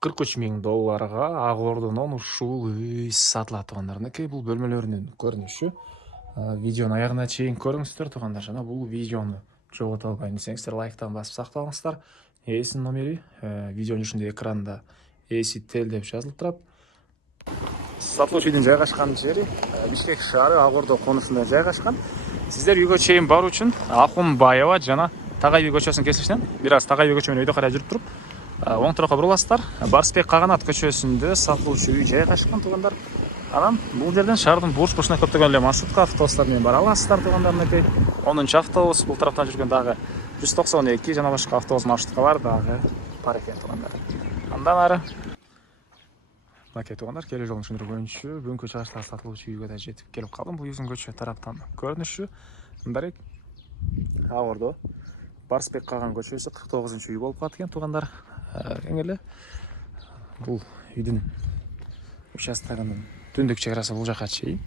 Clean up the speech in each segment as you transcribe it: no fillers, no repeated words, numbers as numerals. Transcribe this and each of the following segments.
$43.000 Ак Ордонун ушул үй сатылат туугандар. Мынакей бул бөлмөлөрүнүн көрүнүшү. Видеону аягына чейин көрүңүздөр туугандар. Жана бул видеону жогото албайын десеңиздер, лайктан басып сакталыңыздар. Ээсинин номери видеонун үстүндө экранда ээси тел деп жазылып турат. Сатылуучу үйдүн жайгашкан жери Бишкек шаары Ак Ордо конушунда жайгашкан. Сиздер үйгө чейин баруу үчүн Акунбаева жана Тагай би көчөсүнүн кесилишинен бир аз Тагай би көчө менен өйдө карай жүрүп туруп, оң тарапка буруласыздар. Барысбек Каганат көчөсүндө сатылуучу үй жайгашкан туугандар. Анан бул жерден шаардын бурч бурчуна көптөгөн эле маршрутка автобустар менен бара аласыздар туугандар. Мынакей 10-чу автобус, бул тараптан жүргөн дагы 192 жана башка автобус маршруткалар дагы бар экен туугандар. Андан ары мынакей туугандар, келе жолдун түшүндүргөнчү бүгүнкү чыгыштагы сатылуучу үйгө да жетип келип калдым. Бул үйдүн көчө тараптан көрүнүшү мындай Ак Ордо Барысбек Каган көчөсү 49-үй болуп калат экен туугандар. Эң эле бул үйдүн участогунун түндүк чек-арасы бул жака чейин,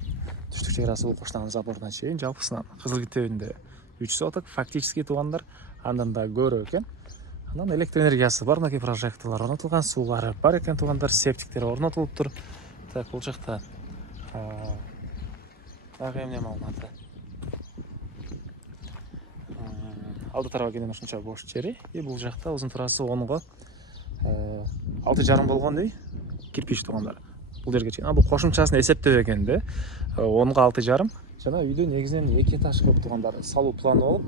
түштүк чек-арасы бул Коштогун заборуна чейин, жалпысынан Кызыл китебинде 3 соток фактически туугандар, андан да көрө экен. Анан электр энергиясы бар, мынакей прожекторлор орнотулган, суулары бар экен туугандар, септиктер орнотулуптур. Так, бул жакта дагы эмне маалыматы? Алды тарабы кенен ушунча бош жери. Бул жакта узун турасы 10го 6,5 болгон үй кирпич туугандар. Бул жерге чейин. Бул кошумчасын эсептебегенде 10го 6,5 жана үйдө негизинен 2 этаж кылып туугандар. Салуу планы болуп,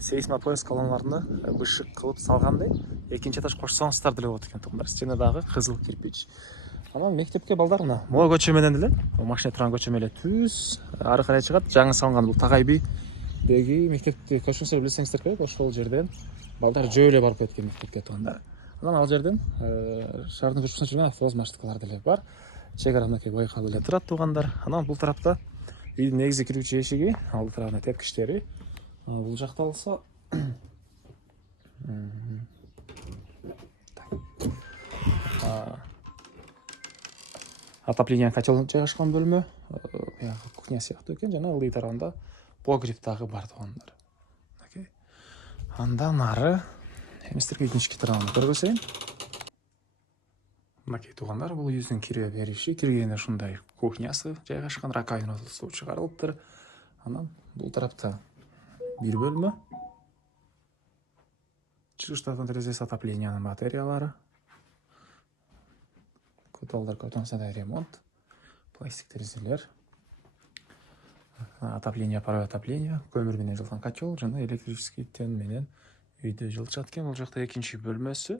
сейсмопояс колоналарны бышык кылып салгандай 2 этаж кошсоңуздар деле болот экен туугандар. Стена дагы кызыл кирпич. Анан мектепке балдар мына могу көчө менен эле, машина турган көчө менен эле түз ары карай чыгат. Жаңы салынган бул Тагай би деги мектепти көчүңүздөр билсеңиздер керек, ошол жерден балдар жөө эле барып кеткен мектепке туугандар. Анан ал жерден шаардын көчөсүнө жүргөн автобус маршруткалар деле бар. Чек ара мынакей байкалып эле турат туугандар. Анан бул тарапта үйдүн негизги кирүүчү эшиги, алды тарабына тепкичтери. Бул жакта болсо отопление котел жайгашкан бөлмө, кухня сыяктуу экен, жана ылдый тарабында погреб дагы бар туугандар. Мынакей. Андан ары эместерге үйдүн ички тарабын көргөзөйүн. Мынакей туугандар, бул үйдүн кире бериши, киргенде ушундай кухнясы жайгашкан, раковина суу чыгарылыптыр. Анан бул тарапта бир бөлмө. Чыгыштагы терезеси отоплениянын батареялары. Котолдор көтөнсө ремонт. Пластик терезелер. Отопление, паровое отопление, көмүр менен жылган котел жана электрический тен менен үйдө жылытышат экен. Бул жакта экинчи бөлмөсү.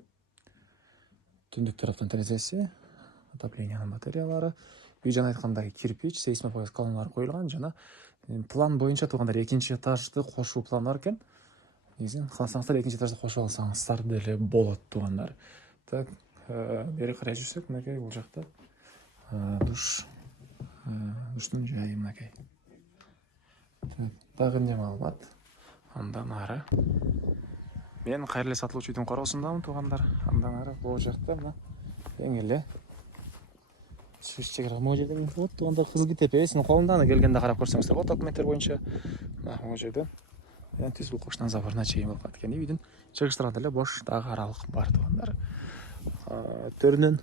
Түндүк тараптан терезеси, отоплениянын батареялары. Үй жана айткандай кирпич, сейсмопояс колоналары коюлган жана план боюнча туугандар экинчи этажды кошуу планы бар экен. Негизинен кааласаңыздар экинчи этажды кошуп алсаңыздар деле болот туугандар. Так, бери карай жүрсөк, мынакей бул жакта душтун жайы мынакей. Дагы эмне маалымат? Андан ары мен кайрылы сатылуучу үйдүн короосундамын туугандар. Андан ары бул жакта мына эң эле чек ара могу жерден болот туугандар. Кызыл китеп ээсинин колунда, аны келгенде карап көрсөңүздөр болот документтер боюнча. Мына могу жерден түз бул Коштогун заборуна чейин болуп калат экен. Үйдүн чыгыштарында деле бош дагы аралык бар туугандар. Төрүнөн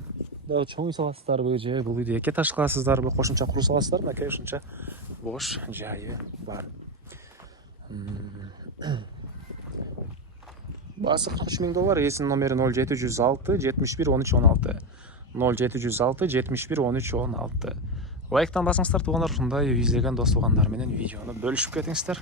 дагы чоң үй саласыздарбы же бул үйдү 2 этаж кыласыздарбы, кошумча куруу саласыздарбы? Мынакей ушунча бош жайы бар. Баасы $43.000, ээсинин номери 0706 71 13 16. 0706 71 13 16. Лайктан басыңыздар туугандар, ушундай үй издеген дос туугандар менен видеону бөлүшүп кетиңиздер.